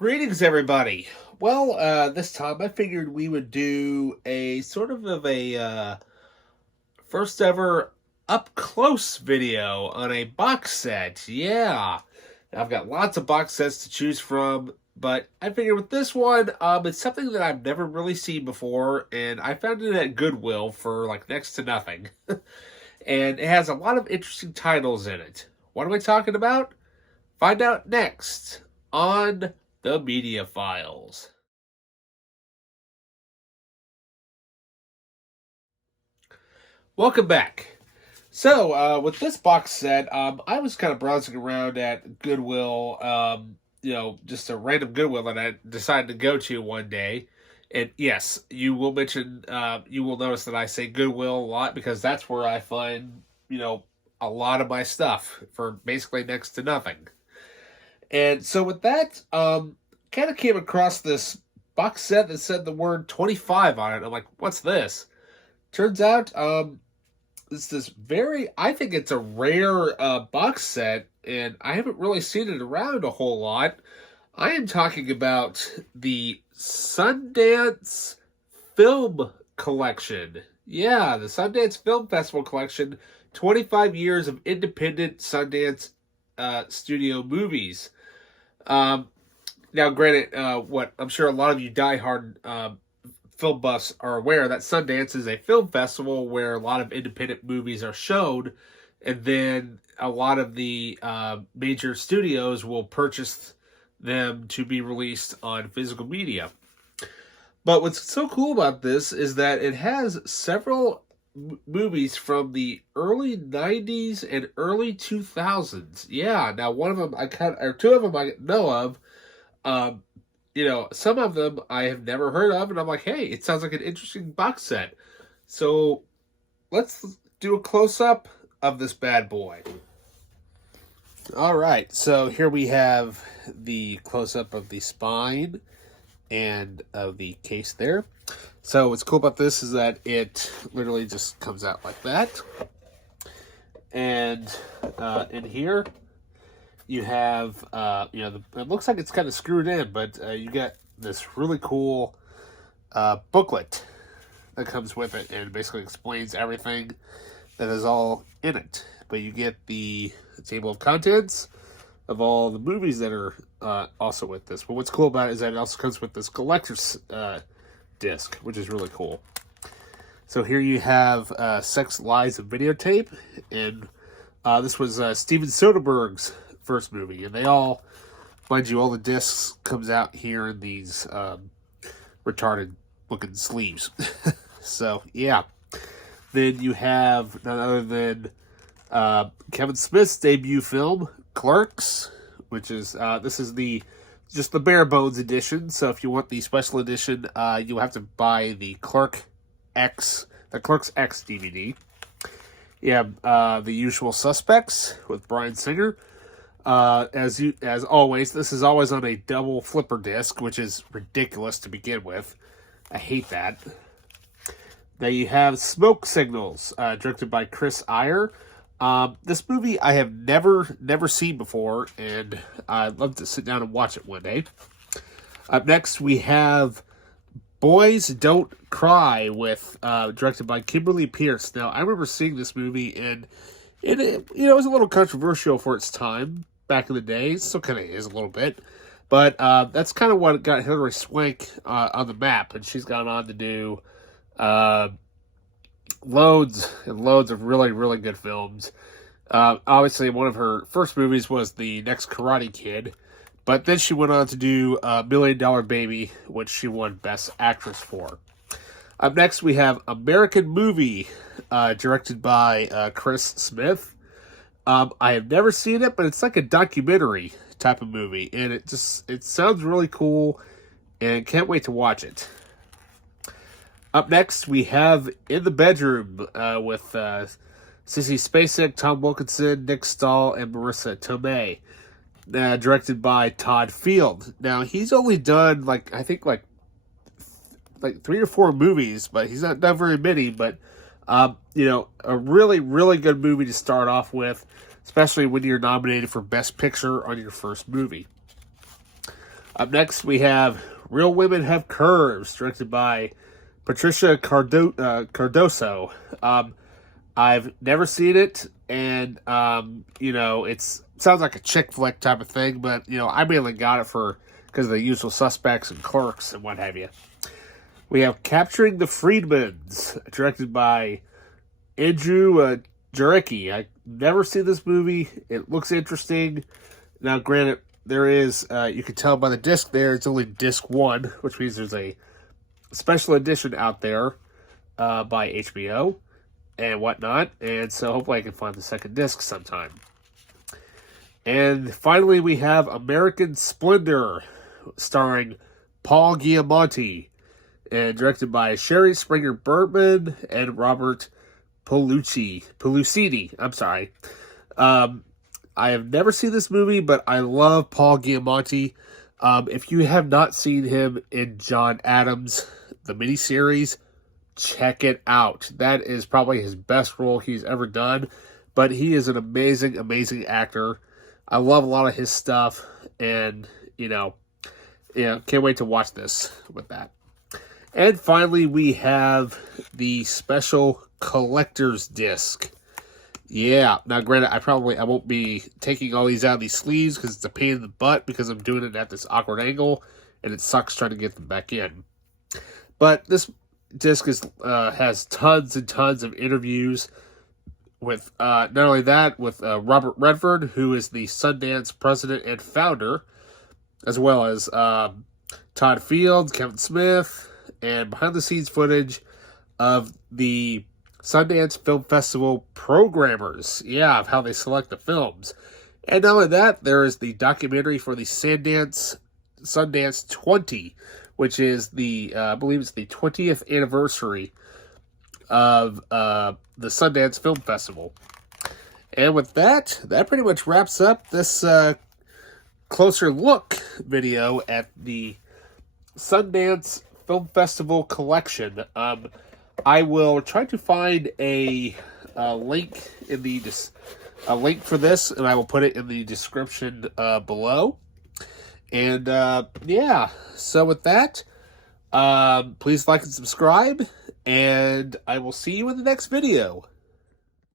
Greetings, everybody. Well, this time I figured we would do a sort of a first ever up close video on a box set. Yeah, I've got lots of box sets to choose from, but I figured with this one, it's something that I've never really seen before, and I found it at Goodwill for like next to nothing. And it has a lot of interesting titles in it. What am I talking about? Find out next on the Media Files. Welcome back. So, with this box set, I was kind of browsing around at Goodwill, just a random Goodwill that I decided to go to one day. And yes, you will notice that I say Goodwill a lot because that's where I find, a lot of my stuff for basically next to nothing. And so with that, kind of came across this box set that said the word 25 on it. I'm like, what's this? Turns out, it's this I think it's a rare box set, and I haven't really seen it around a whole lot. I am talking about the Sundance Film Collection. Yeah, the Sundance Film Festival Collection, 25 years of independent Sundance studio movies. Now, granted, what I'm sure a lot of you diehard film buffs are aware that Sundance is a film festival where a lot of independent movies are shown, and then a lot of the major studios will purchase them to be released on physical media. But what's so cool about this is that it has several movies from the early 90s and early 2000s. Yeah, now one of them two of them I know of. Some of them I have never heard of, and I'm like, hey, it sounds like an interesting box set. So let's do a close-up of this bad boy. All right, so here we have the close-up of the spine and of the case there. So what's cool about this is that it literally just comes out like that. And in here, you have, it looks like it's kind of screwed in, but you get this really cool booklet that comes with it and basically explains everything that is all in it. But you get the table of contents of all the movies that are also with this. But what's cool about it is that it also comes with this collector's disc, which is really cool. So here you have Sex, Lies, and Videotape, and this was Steven Soderbergh's first movie, and they all, mind you, all the discs comes out here in these retarded looking sleeves. So yeah, then you have none other than Kevin Smith's debut film, Clerks, which is this is just the bare bones edition. So if you want the special edition, you'll have to buy the Clerks X DVD. You have The Usual Suspects with Bryan Singer. As always, this is always on a double flipper disc, which is ridiculous to begin with. I hate that. Then you have Smoke Signals, directed by Chris Iyer. This movie I have never seen before, and I'd love to sit down and watch it one day. Up next, we have Boys Don't Cry, directed by Kimberly Pierce. Now, I remember seeing this movie, and it was a little controversial for its time back in the day. It still kind of is a little bit. But that's kind of what got Hilary Swank on the map, and she's gone on to do loads and loads of really, really good films. Obviously, one of her first movies was The Next Karate Kid, but then she went on to do $1 Million Baby, which she won Best Actress for. Up next, we have American Movie, directed by Chris Smith. I have never seen it, but it's like a documentary type of movie, and it sounds really cool, and can't wait to watch it. Up next, we have In the Bedroom with Sissy Spacek, Tom Wilkinson, Nick Stahl, and Marissa Tomei. Directed by Todd Field. Now, he's only done, I think 3 or 4 movies, but he's not done very many. But, a really, really good movie to start off with, especially when you're nominated for Best Picture on your first movie. Up next, we have Real Women Have Curves, directed by Patricia Cardoso. I've never seen it, and, it sounds like a chick flick type of thing, but, I mainly got it because of the Usual Suspects and Clerks and what have you. We have Capturing the Freedmans, directed by Andrew Jarecki. I've never seen this movie. It looks interesting. Now, granted, there is, you can tell by the disc there, it's only disc 1, which means there's a special edition out there by HBO and whatnot. And so hopefully I can find the second disc sometime. And finally, we have American Splendor, starring Paul Giamatti, and directed by Sherry Springer Bergman and Robert Pellucidi. I'm sorry. I have never seen this movie, but I love Paul Giamatti. If you have not seen him in John Adams, the miniseries, check it out. That is probably his best role he's ever done, but he is an amazing, amazing actor. I love a lot of his stuff, and, can't wait to watch this with that. And finally, we have the special collector's disc. Yeah, now granted, I won't be taking all these out of these sleeves because it's a pain in the butt because I'm doing it at this awkward angle, and it sucks trying to get them back in. But this disc has tons and tons of interviews with, not only that, with Robert Redford, who is the Sundance president and founder, as well as Todd Field, Kevin Smith, and behind-the-scenes footage of the Sundance Film Festival programmers, of how they select the films. And not only that, there is the documentary for the Sundance 20, which is I believe it's the 20th anniversary of the Sundance Film Festival. And with that pretty much wraps up this closer look video at the Sundance Film Festival collection. I will try to find a link in a link for this, and I will put it in the description below. And so with that, please like and subscribe, and I will see you in the next video.